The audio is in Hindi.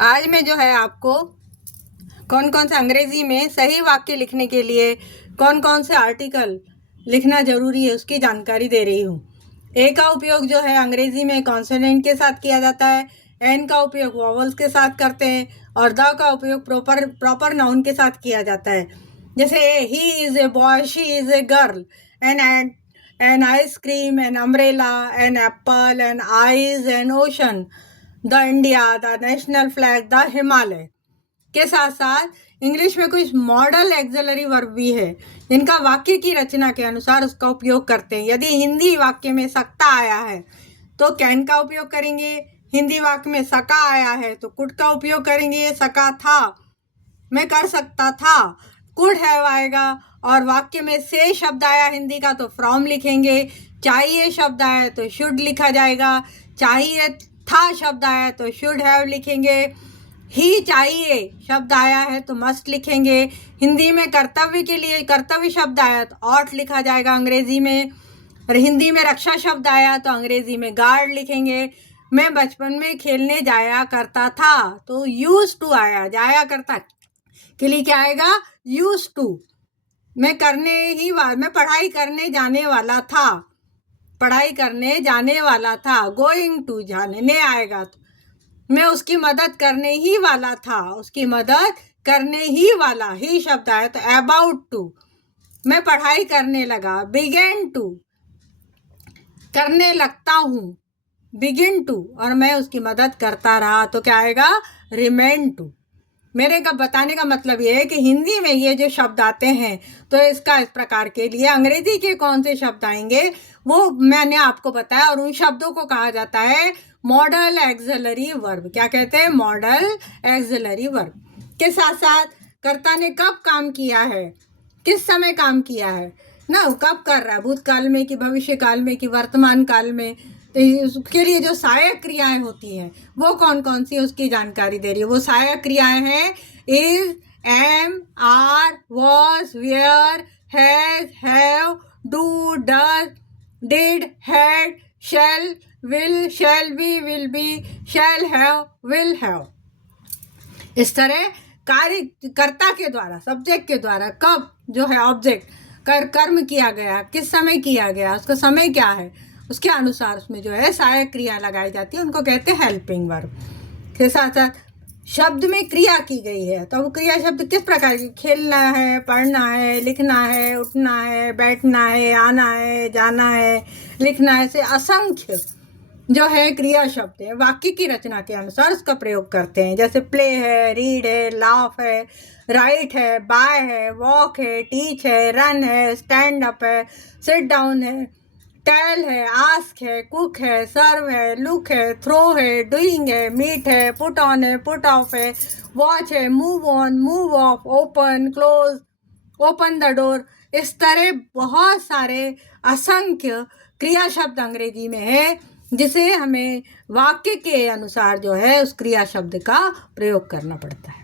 आज मैं जो है आपको कौन कौन से अंग्रेजी में सही वाक्य लिखने के लिए कौन कौन से आर्टिकल लिखना जरूरी है उसकी जानकारी दे रही हूँ। ए का उपयोग जो है अंग्रेजी में कॉन्सोनेंट के साथ किया जाता है, एन का उपयोग वॉवल्स के साथ करते हैं और द का उपयोग प्रॉपर नाउन के साथ किया जाता है। जैसे he is a boy, she is a girl, an ice cream, an umbrella, an apple, an eyes, an ocean, the India, the national flag, the Himalaya के साथ साथ इंग्लिश में कुछ मॉडल एक्सिलरी वर्ब भी है जिनका वाक्य की रचना के अनुसार उसका उपयोग करते हैं। यदि हिंदी वाक्य में सकता आया है तो कैन का उपयोग करेंगे, हिंदी वाक्य में सका आया है तो कुड का उपयोग करेंगे। सका था, मैं कर सकता था, कुड हैव आएगा। और वाक्य में से शब्द आया हिंदी का तो फ्रॉम लिखेंगे। चाहिए शब्द आया तो शुड लिखा जाएगा। चाहिए था शब्द आया तो शुड हैव लिखेंगे। ही चाहिए शब्द आया है तो मस्ट लिखेंगे। हिंदी में कर्तव्य के लिए कर्तव्य शब्द आया तो ऑट लिखा जाएगा अंग्रेजी में। और हिंदी में रक्षा शब्द आया तो अंग्रेजी में गार्ड लिखेंगे। मैं बचपन में खेलने जाया करता था तो यूज टू आया, जाया करता के लिए क्या आएगा, यूज टू। मैं पढ़ाई करने जाने वाला था, पढ़ाई करने जाने वाला था, गोइंग टू जाने आएगा तो मैं उसकी मदद करने ही वाला था, उसकी मदद करने ही वाला, ही शब्द आया तो अबाउट टू। मैं पढ़ाई करने लगा, बिगेन टू, करने लगता हूँ, बिगिन टू। और मैं उसकी मदद करता रहा तो क्या आएगा, रिमेन टू। मेरे का बताने का मतलब ये है कि हिंदी में ये जो शब्द आते हैं तो इसका इस प्रकार के लिए अंग्रेजी के कौन से शब्द आएंगे वो मैंने आपको बताया। और उन शब्दों को कहा जाता है मॉडल एक्सिलरी वर्ब। क्या कहते हैं, मॉडल एक्सिलरी वर्ब। के साथ साथ कर्ता ने कब काम किया है, किस समय काम किया है ना, कब कर रहा है, भूतकाल में कि भविष्य काल में कि वर्तमान काल में। तो उसके लिए जो सहायक क्रियाएं होती हैं वो कौन कौन सी उसकी जानकारी दे रही है। वो सहायक क्रियाएं हैं is, am, are, was, were, has, have, do, does, did, had, shall, will, shall be, will be, shall have, will have. इस तरह कर्ता के द्वारा, सब्जेक्ट के द्वारा कब जो है ऑब्जेक्ट कर्म किया गया, किस समय किया गया, उसका समय क्या है, उसके अनुसार उसमें जो है सहायक क्रिया लगाई जाती है, उनको कहते हैं हेल्पिंग वर्ब। के साथ साथ शब्द में क्रिया की गई है तो वो क्रिया शब्द किस प्रकार की, खेलना है, पढ़ना है, लिखना है, उठना है, बैठना है, आना है, जाना है, लिखना है, से असंख्य जो है क्रिया शब्द है वाक्य की रचना के अनुसार उसका प्रयोग करते हैं। जैसे प्ले है, रीड है, लाफ है, राइट है, बाय है, वॉक है, टीच है, रन है, स्टैंड अप है, सिट डाउन है, टेल है, आस्क है, कुक है, सर्व है, लुक है, थ्रो है, डूइंग है, मीट है, पुट ऑन है, पुट ऑफ है, वॉच है, move on, move of, open, close, open the door. इस तरह बहुत सारे असंख्य क्रिया शब्द अंग्रेजी में है जिसे हमें वाक्य के अनुसार जो है उस क्रिया शब्द का प्रयोग करना पड़ता है।